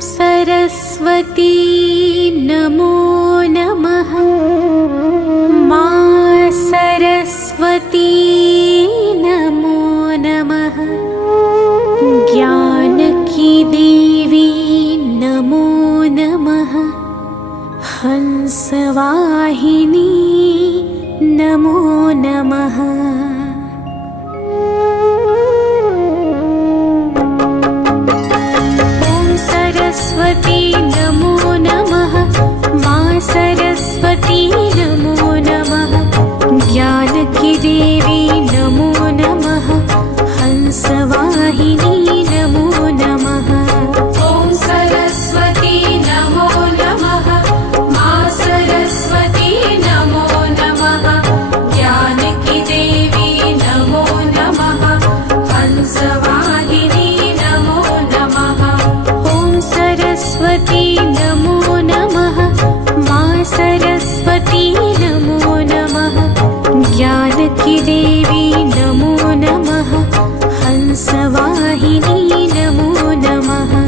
सरस्वती नमो नमः। मा सरस्वती नमो नमः। ज्ञान की देवी नमो नमः। हंसवाहिनी नमो नमः। सरस्वती नमो नमः। मा सरस्वती नमो नमः। ज्ञान की देवी नमो नमः। हंसवाहिनी नमो नमः। ॐ सरस्वती नमो नमः। मा सरस्वती नमो नमः। ज्ञान की देवी नमो नमः। हंसवाहिनी नमो नमः।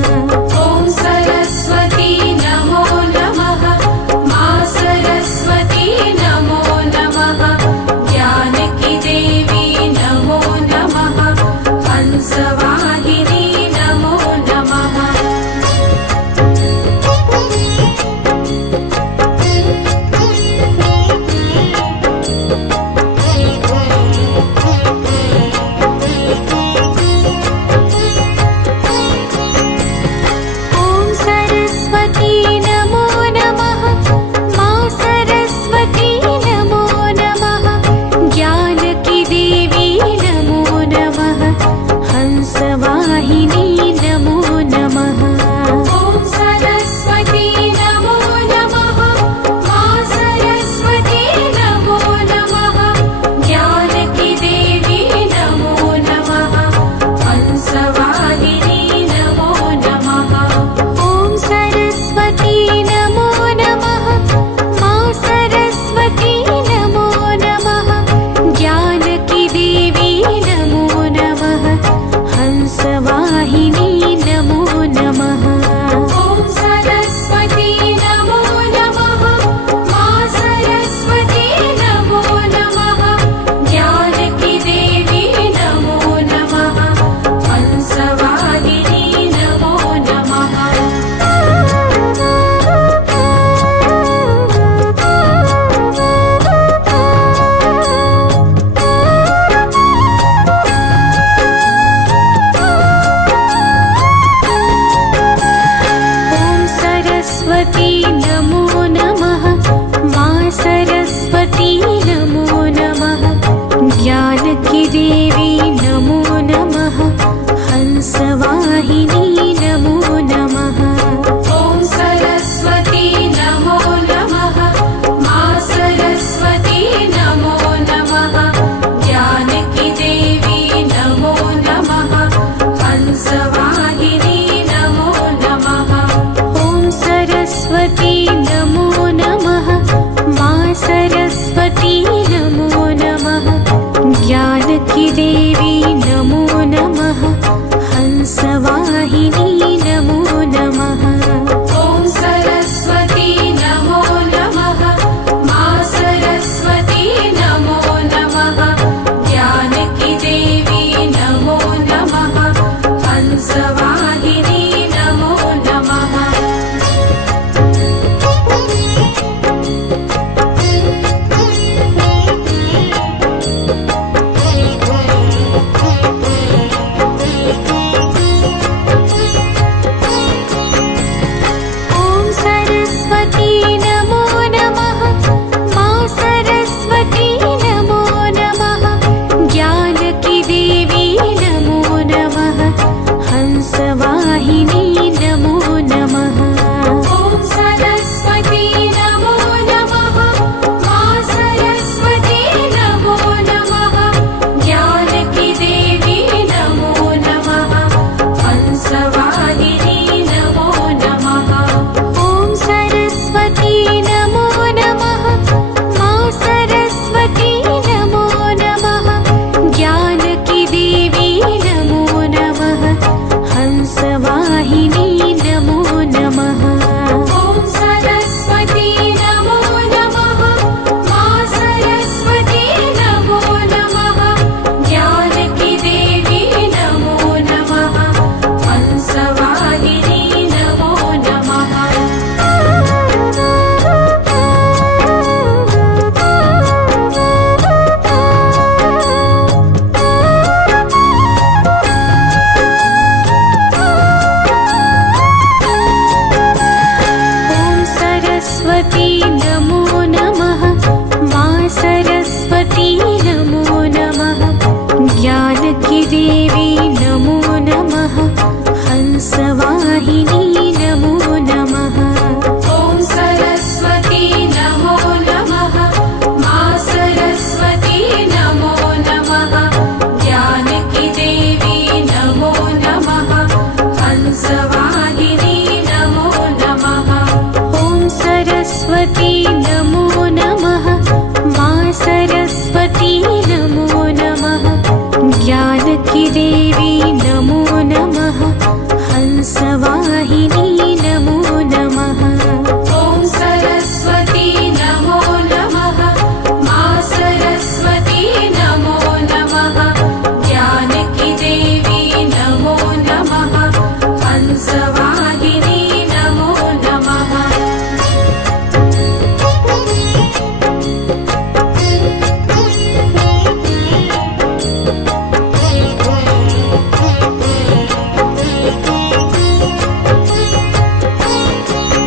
सरस्वती नमो नमः। मा सरस्वती नमो नमः। ज्ञान की देवी नमो नमः। हंसवाहिनी नमो नमः। ॐ सरस्वती नमो नमः। मा सरस्वती नमो नमः। ज्ञान की देवी नमो नमः। हंसवाहिनी नमो नमः। जानकी देवी नमो नमः हंसवाहिनी नमो नमः ॐ सरस्वती नमो नमः मा सरस्वती नमो नमः जानकी देवी नमो नमः हंसवाहिनी नमो नमः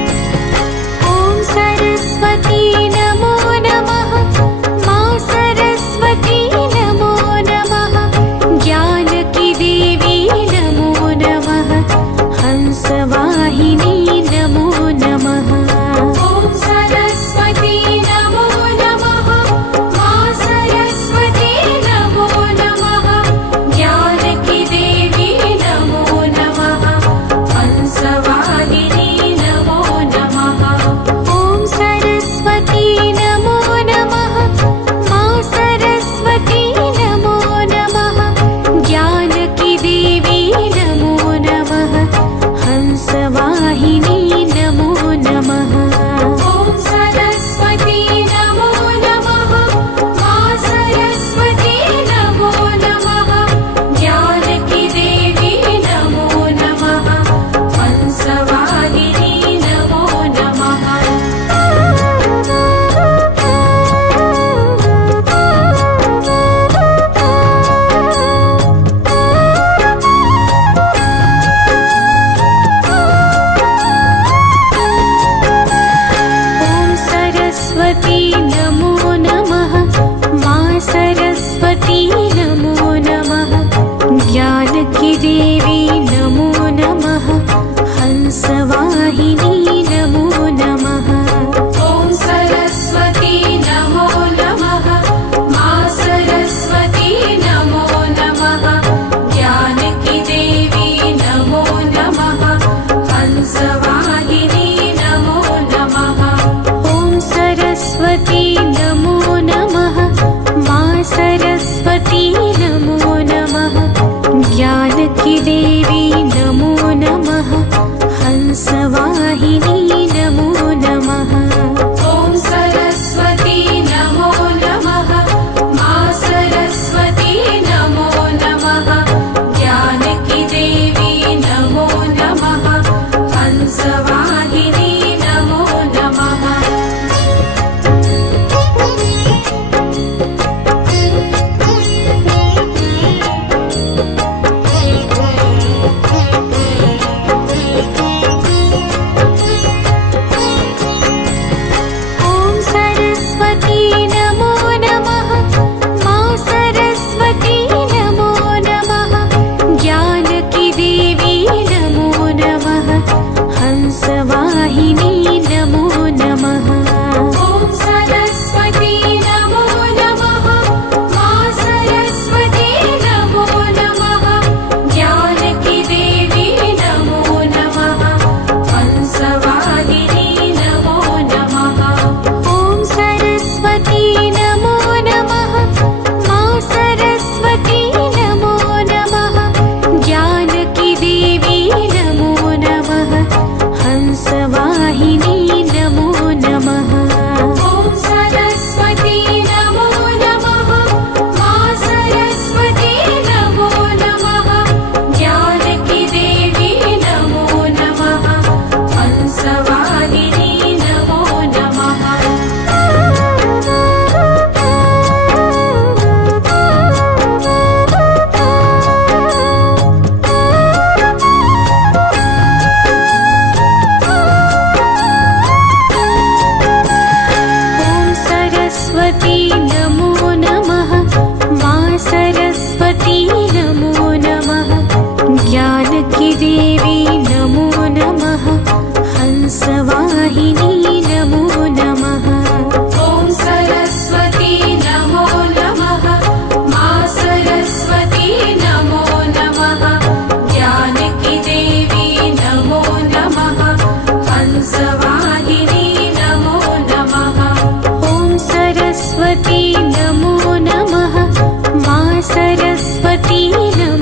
ॐ सरस्वती नमो नमः मा सरस्वती नमो नमः जानकी देवी नमो नमः हंसवाहिनी नमो नमः ॐ सरस्वती नमो नमः मा सरस्वती नमो नमः जानकी देवी नमो नमः हंसवाहिनी नमो नमः ॐ सरस्वती नमो नमः मा सरस्वती नमो नमः जानकी देवी नमो नमः हंसवाहिनी नमो नमः ॐ सरस्वती नमो नमः मा सरस्वती नमो नमः जानकी देवी नमो नमः हंसवाहिनी नमो नमः ॐ सरस्वती नमो नमः मा सरस्वती नमो नमः जानकी देवी नमो नमः हंसवाहिनी नमो नमः ॐ सरस्वती नमो नमः मा सरस्वती नमो नमः जानकी देवी नमो नमः हंसवाहिनी नमो नमः ॐ सरस्वती नमो नमः मा सरस्वती नमो नमः जानकी देवी नमो नमः हंसवाहिनी नमो नमः ॐ सरस्वती नमो नमः मा सरस्वती नमो नमः जानकी देवी नमो नमः हंसवाहिनी नमो नमः ॐ सरस्वती नमो नमः मा सरस्वती नमो नमः जानकी देवी नमो नमः हंसवाहिनी नमो नमः ॐ सरस्वती नमो नमः मा सरस्वती नमो नमः जानकी देवी नमो नमः हंसवाहिनी नमो नमः ॐ सरस्वती नमो नमः मा सरस्वती नमो नमः जानकी देवी नमो नमः हंसवाहिनी नमो नमः ॐ सरस्वती नमो नमः मा सरस्वती नमो नमः जानकी देवी नमो नमः हंसवाहिनी नमो नमः ॐ सरस्वती नमो नमः मा सरस्वती नमो नमः जानकी देवी नमो नमः हंसवाहिनी नमो नमः ॐ सरस्वती नमो नमः मा सरस्वती नमो नमः जानकी देवी नमो नमः हंसवाहिनी नमो नमः ॐ सरस्वती नमो नमः मा सरस्वती नमो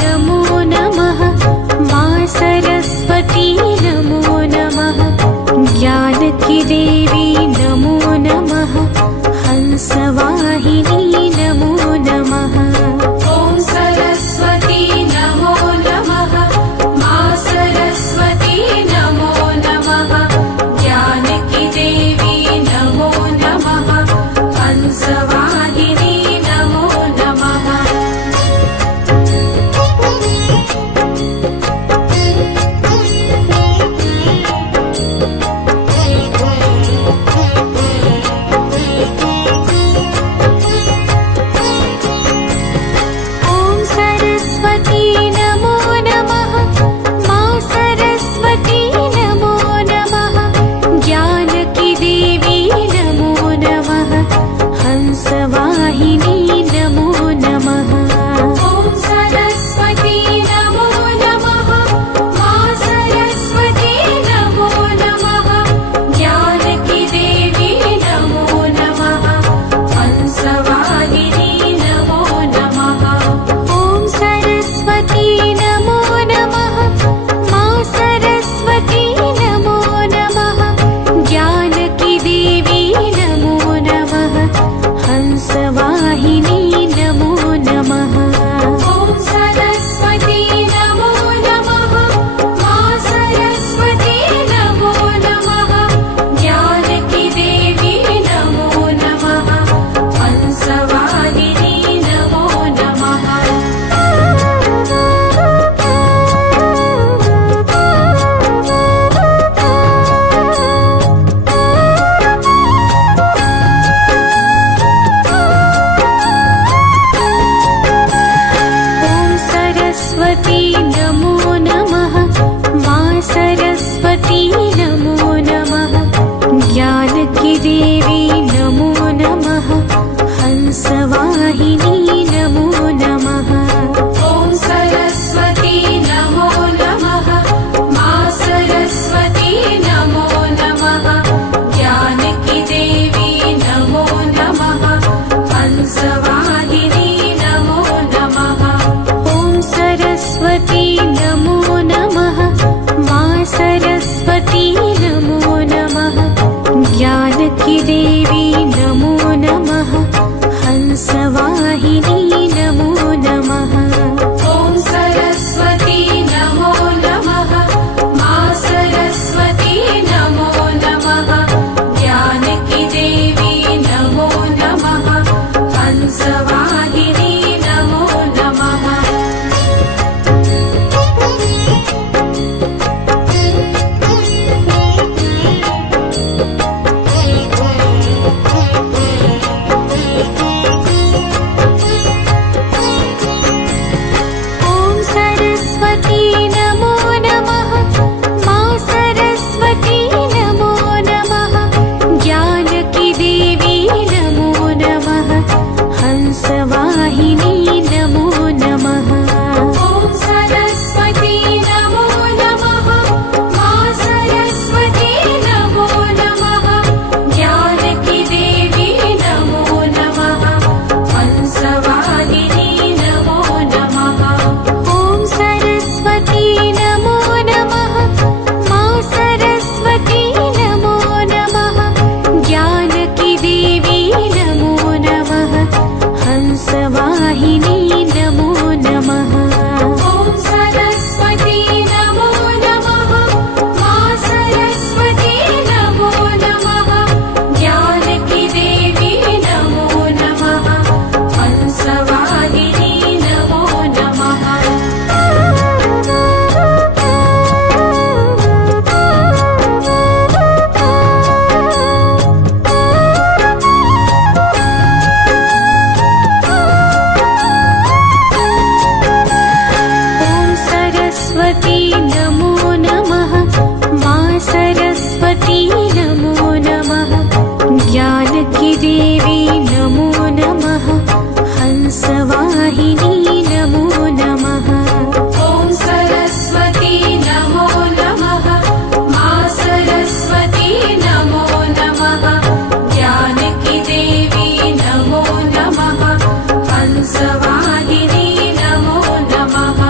नमो नमः मा सरस्वती नमो नमः ज्ञानकी देवी नमो नमः हंसवाहिनी नमो नमः ॐ सरस्वती नमो नमः मा सरस्वती नमो नमः ज्ञानकी देवी नमो नमः हंसवाहिनी नमो नमः ॐ सरस्वती नमो नमः मा सरस्वती नमो नमः ज्ञानकी देवी नमो नमः हंसवाहिनी नमो नमः ॐ सरस्वती नमो नमः मा सरस्वती नमो नमः ज्ञानकी देवी नमो नमः हंसवाहिनी नमो नमः ॐ सरस्वती नमो नमः मा सरस्वती नमो नमः ज्ञानकी देवी नमो नमः हंसवाहिनी नमो नमः ॐ सरस्वती नमो नमः मा सरस्वती नमो नमः ज्ञानकी देवी नमो नमः हंसवाहिनी नमो नमः ॐ सरस्वती नमो नमः मा सरस्वती नमो नमः ज्ञानकी देवी नमो नमः हंसवाहिनी नमो नमः ॐ सरस्वती नमो नमः मा सरस्वती नमो नमः ज्ञानकी देवी नमो नमः हंसवाहिनी नमो नमः ॐ सरस्वती नमो नमः मा सरस्वती नमो नमः ज्ञानकी देवी नमो नमः हंसवाहिनी नमो नमः ॐ सरस्वती नमो नमः मा सरस्वती नमो नमः ज्ञानकी देवी नमो नमः हंसवाहिनी नमो नमः ॐ सरस्वती नमो नमः मा सरस्वती नमो नमः ज्ञानकी देवी नमो नमः हंसवाहिनी नमो नमः ॐ सरस्वती नमो नमः मा सरस्वती नमो नमः ज्ञानकी देवी नमो नमः हंसवाहिनी नमो नमः ॐ सरस्वती नमो नमः मा सरस्वती नमो नमः ज्ञानकी देवी नमो नमः हंसवाहिनी नमो नमः ॐ सरस्वती नमो नमः मा सरस्वती नमो नमः ज्ञानकी देवी नमो नमः हंसवाहिनी नमो नमः ॐ सरस्वती नमो नमः मा सरस्वती नमो नमः ज्ञानकी देवी नमो नमः हंसवाहिनी नमो नमः ॐ सरस्वती नमो नमः मा सरस्वती नमो नमः ज्ञानकी देवी नमो नमः हंसवाहिनी नमो नमः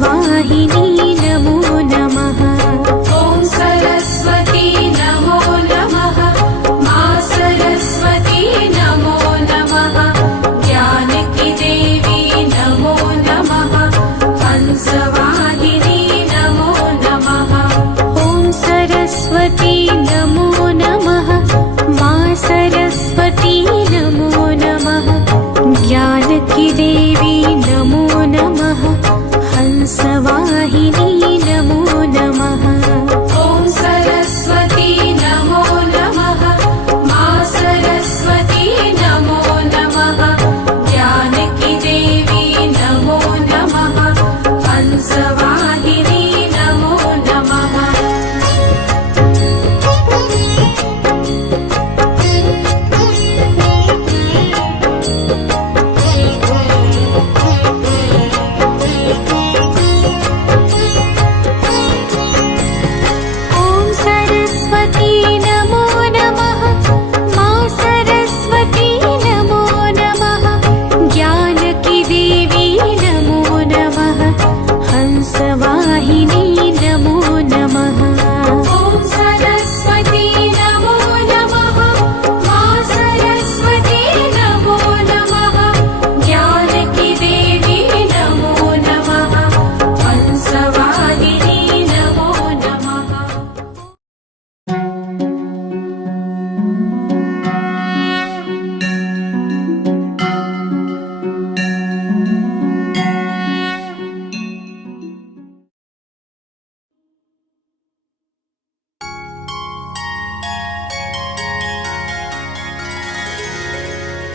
हंसवाहिनी नमो नमः। ॐ सरस्वती नमो नमः। मा सरस्वती नमो नमः। ज्ञान की देवी नमो नमः। हंसवाहिनी नमो नमः। ॐ सरस्वती नमो नमः। मा सरस्वती नमो नमः। ज्ञान की देवी नमो नमः। हंसवाहिनी नमो नमः। ॐ सरस्वती नमो नमः। मा सरस्वती नमो नमः। ज्ञान की देवी नमो नमः। हंसवाहिनी नमो नमः। ॐ सरस्वती नमो नमः। मा सरस्वती नमो नमः। ज्ञान की देवी नमो नमः। हंसवाहिनी नमो नमः। ॐ सरस्वती नमो नमः। मा सरस्वती नमो नमः। ज्ञान की देवी नमो नमः। हंसवाहिनी नमो नमः।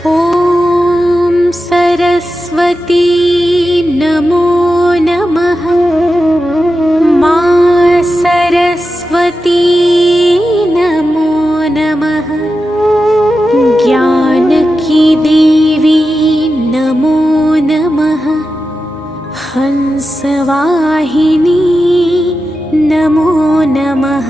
ॐ सरस्वती नमो नमः। मा सरस्वती नमो नमः। ज्ञान की देवी नमो नमः। हंसवाहिनी नमो नमः।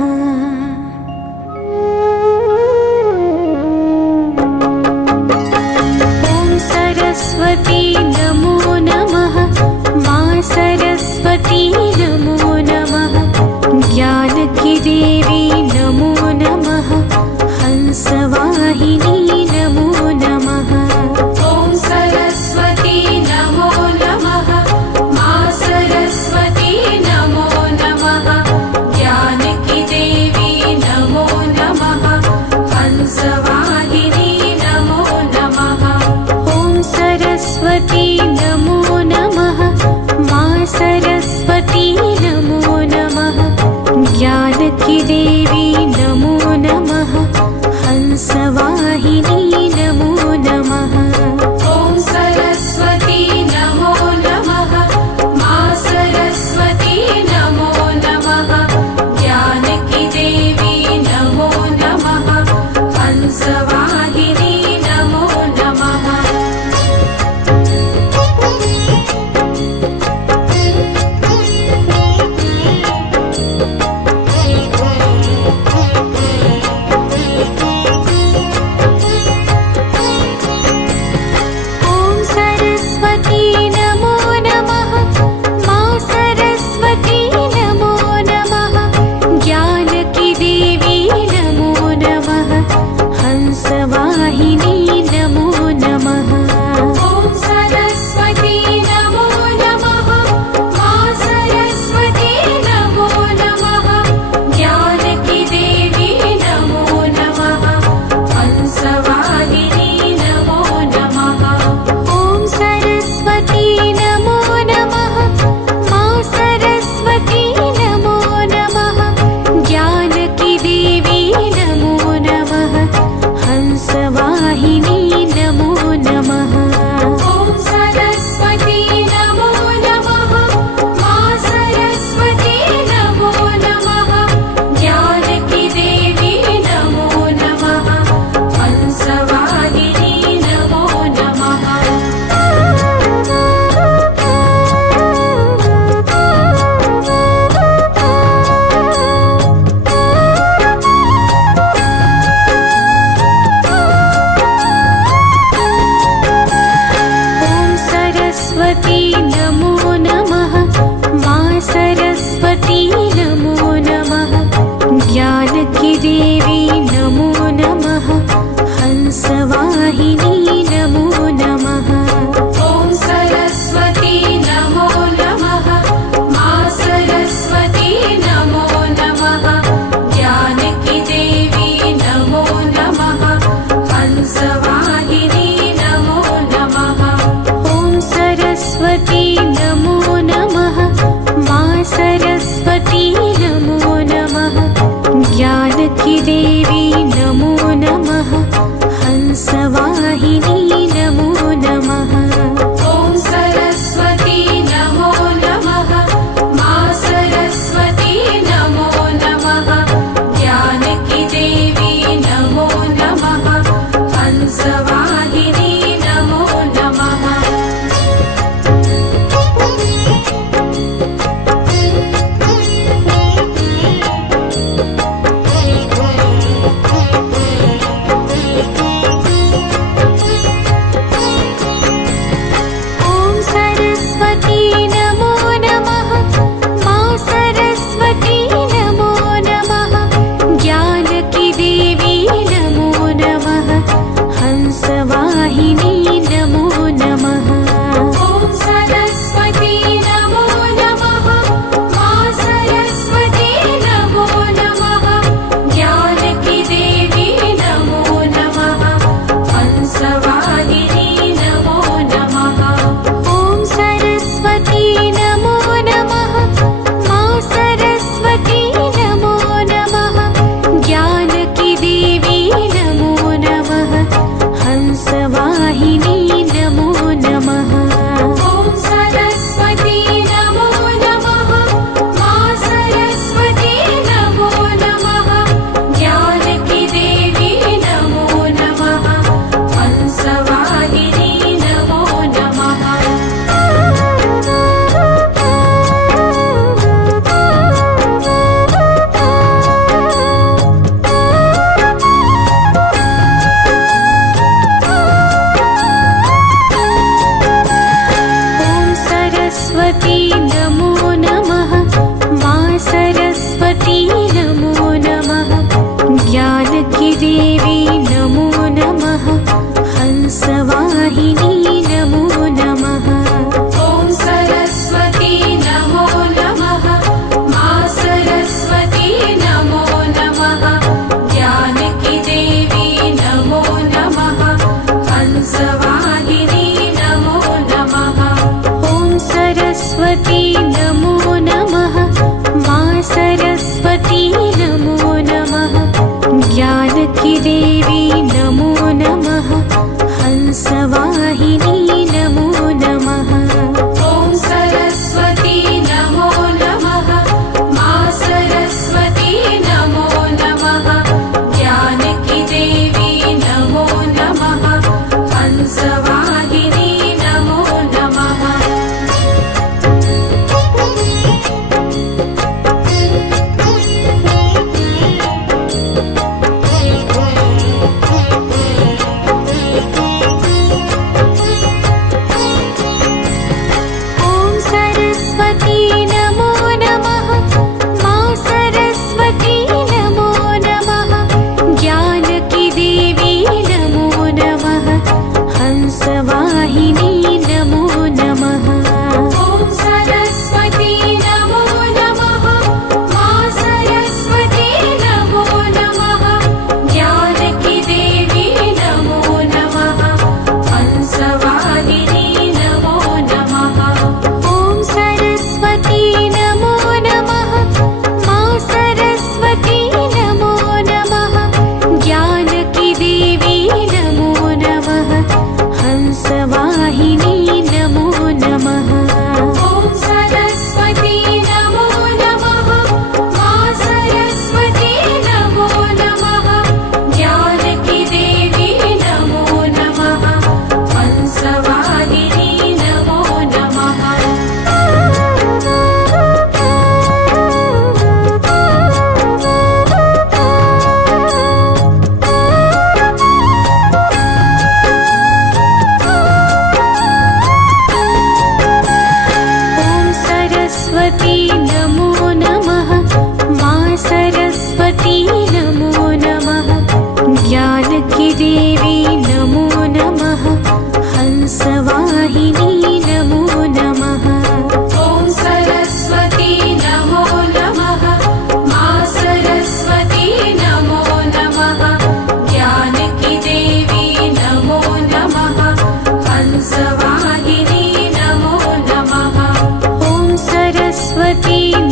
ॐ सरस्वती नमो नमः। मा सरस्वती नमो नमः। ज्ञान की देवी नमो नमः। हंसवाहिनी नमो नमः। ॐ सरस्वती नमो नमः। मा सरस्वती नमो नमः। ज्ञान की देवी नमो नमः। हंसवाहिनी नमो नमः। ॐ सरस्वती नमो नमः। मा सरस्वती नमो नमः। ज्ञान की देवी सरस्वती नमो नमः ज्ञानकी देवी नमो नमः हंसवाहिनी नमो नमः ॐ सरस्वती नमो नमः मा सरस्वती नमो नमः ज्ञानकी देवी नमो नमः हंसवाहिनी नमो नमः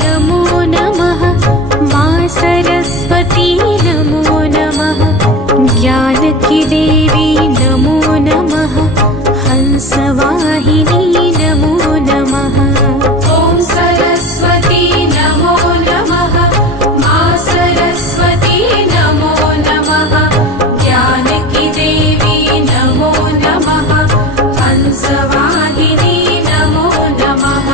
नमो नमः मा सरस्वती नमो नमः ज्ञानकी देवी नमो नमः हंसवाहिनी नमो नमः ॐ सरस्वती नमो नमः मा सरस्वती नमो नमः ज्ञानकी देवी नमो नमः हंसवाहिनी नमो नमः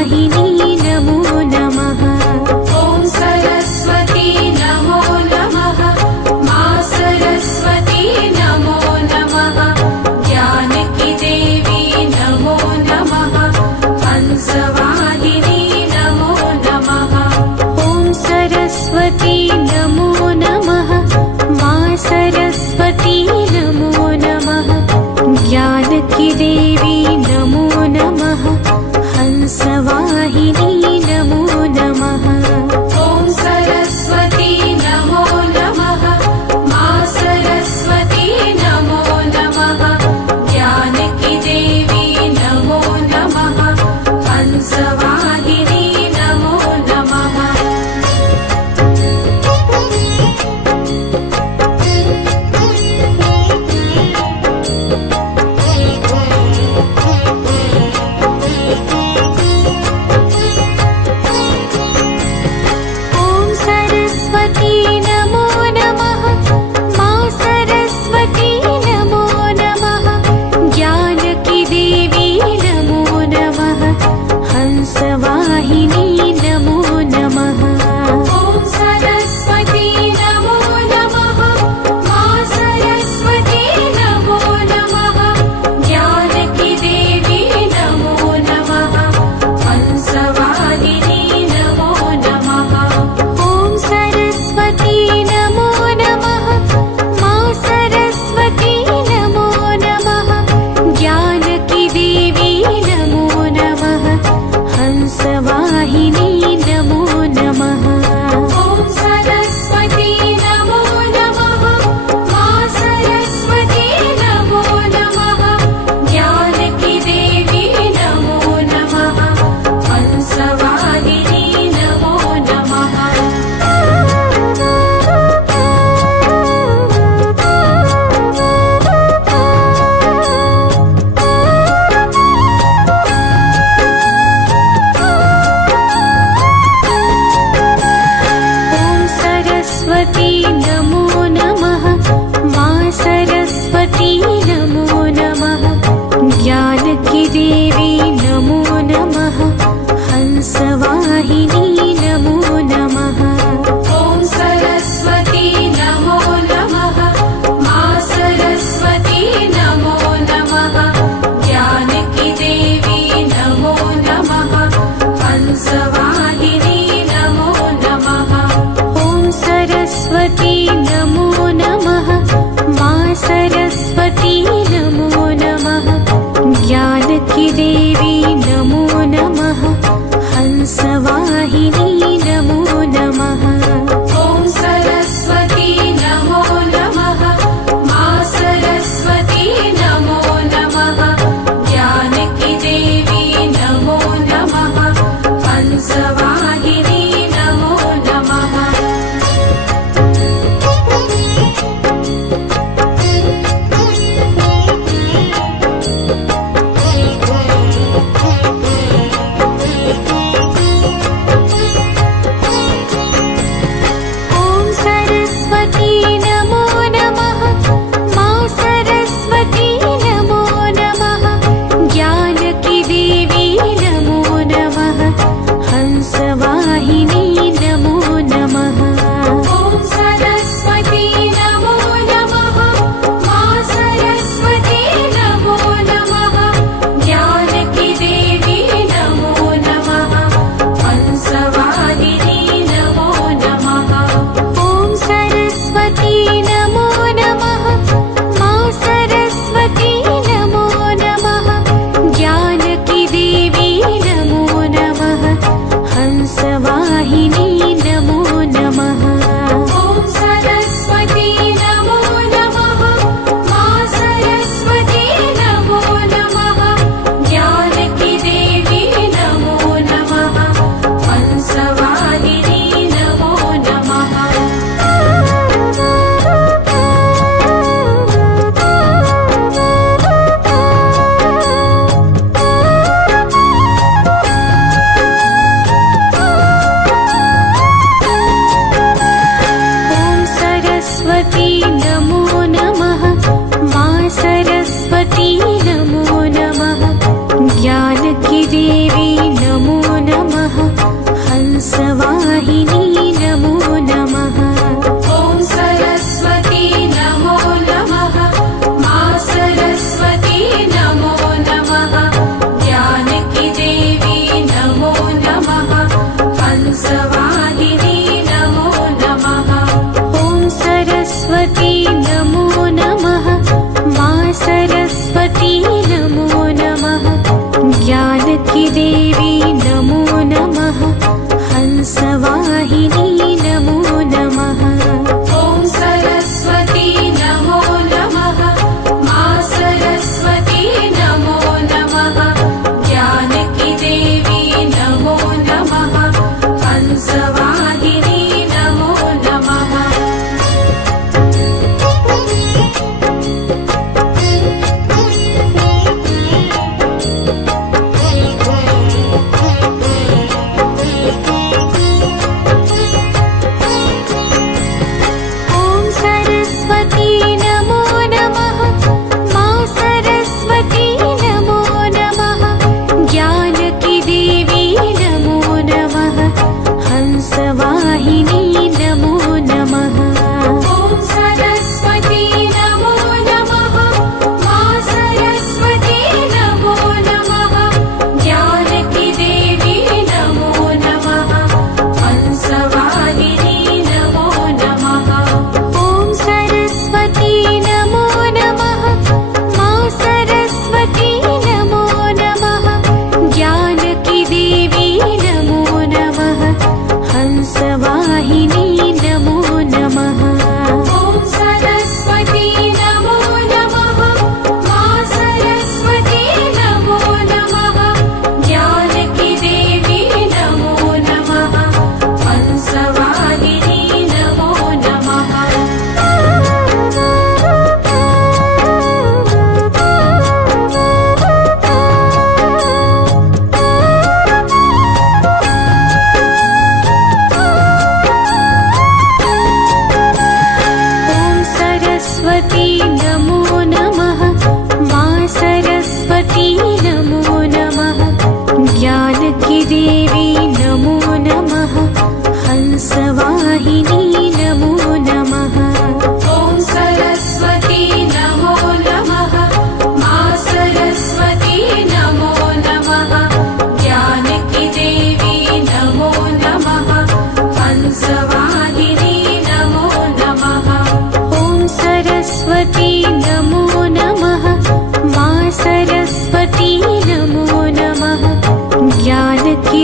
हंसवाहिनी नमो नमः। ॐ सरस्वती नमो नमः। मां सरस्वती नमो नमः। ज्ञान की देवी नमो नमः। हंसवाहिनी नमो नमः। ॐ सरस्वती नमो नमः। मां सरस्वती नमो नमः। ज्ञान की देवी नमो नमः। हंसवाहिनी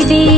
देवी